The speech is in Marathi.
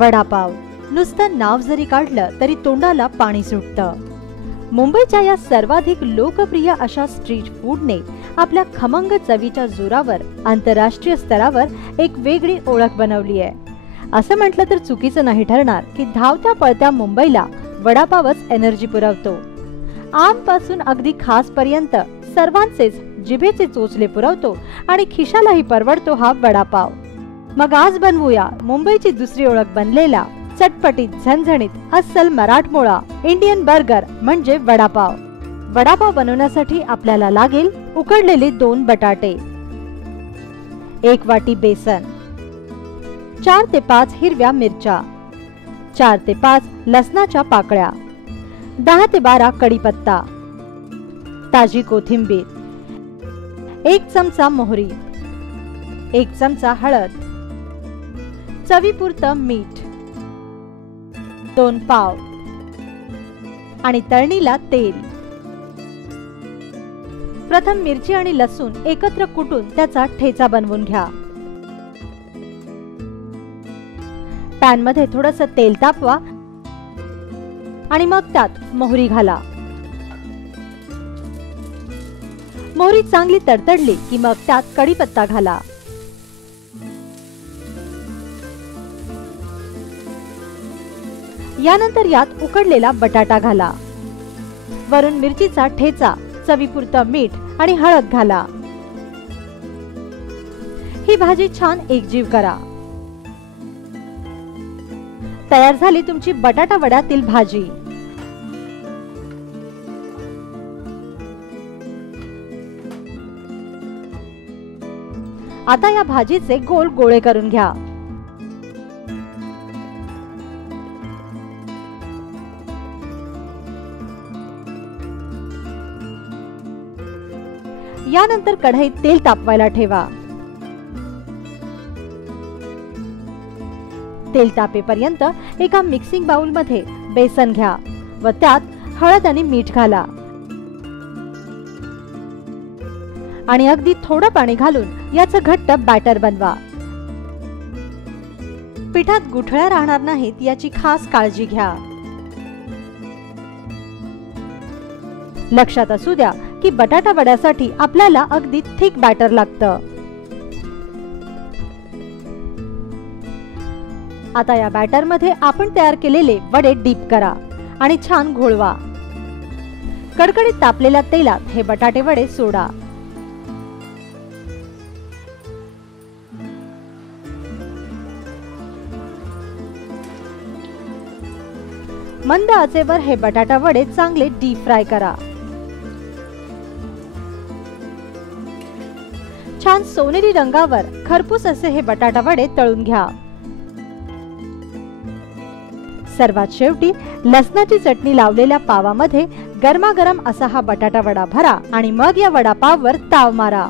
वडापाव नुसतं नाव जरी काढलं तरी तोंडाला पाणी सुटतं। मुंबईच्या या सर्वाधिक लोकप्रिय अशा स्ट्रीट फूडने आपल्या खमंग चवीच्या जोरावर आंतरराष्ट्रीय स्तरावर एक वेगळी ओळख बनवली आहे। असं म्हटलं तर चुकीचं नाही ठरणार की धावत्या पळत्या मुंबईला वडापावच एनर्जी पुरवतो। आम पासून अगदी खास पर्यंत सर्वांचेच जिभेचे चोचले पुरवतो आणि खिशालाही परवडतो हा वडापाव। मग आज बनवूया मुंबईची दुसरी ओळख बनलेला चटपटीत झणझणीत अस्सल मराठमोळा इंडियन बर्गर म्हणजे वडापाव। वडापाव बनवण्यासाठी आपल्याला लागेल उकडलेले 2 बटाटे, 1 वाटी बेसन, 4 ते 5 हिरव्या मिरच्या, 4 ते 5 लसणाच्या पाकळ्या, 10 ते 12 कढीपत्ता, ताजी कोथिंबीर, 1 चमचा मोहरी, 1 चमचा हळद, चवीपुरतं मीठ, 2 पाव आणि तळणीला तेल। प्रथम मिरची आणि लसूण एकत्र कुटून त्याचा ठेचा बनवून घ्या। पॅन मध्ये थोडंसं तेल तापवा आणि मग त्यात मोहरी घाला। मोहरी चांगली तडतडली की मग त्यात कढीपत्ता घाला। यानंतर यात उकडलेला बटाटा घाला। वरून मिरचीचा ठेचा, चवीपुरतं मीठ आणि हळद घाला। ही भाजी छान एकजीव करा। तयार झाली तुमची बटाटा वड्यातील भाजी। आता या भाजीचे गोल गोळे करून घ्या। यानंतर कढईत तेल तापवायला ठेवा। तेल तापेपर्यंत एका मिक्सिंग बाउल मध्ये बेसन घ्या व त्यात हळद आणि मीठ घाला आणि अगदी थोडं पाणी घालून याचं घट्ट बॅटर बनवा। पिठात गुठळ्या राहणार नाहीत याची खास काळजी घ्या। लक्षात असू द्या की बटाटा वड्यासाठी आपल्याला अगदी थिक बॅटर लागतं। आता या बॅटर मध्ये आपण तयार केलेले वडे डीप करा आणि छान घोळवा। कडकडीत तापलेल्या तेलात हे बटाटे वडे सोडा। मंद आचेवर हे बटाटा वडे चांगले डीप फ्राय करा। छान सोनेरी रंगावर खरपूस असे हे बटाटा वडे तळून घ्या। सर्वात शेवटी लसणाची चटणी लावलेल्या पावामध्ये गरमागरम असा हा बटाटा वडा भरा आणि मग या वडापाववर ताव मारा।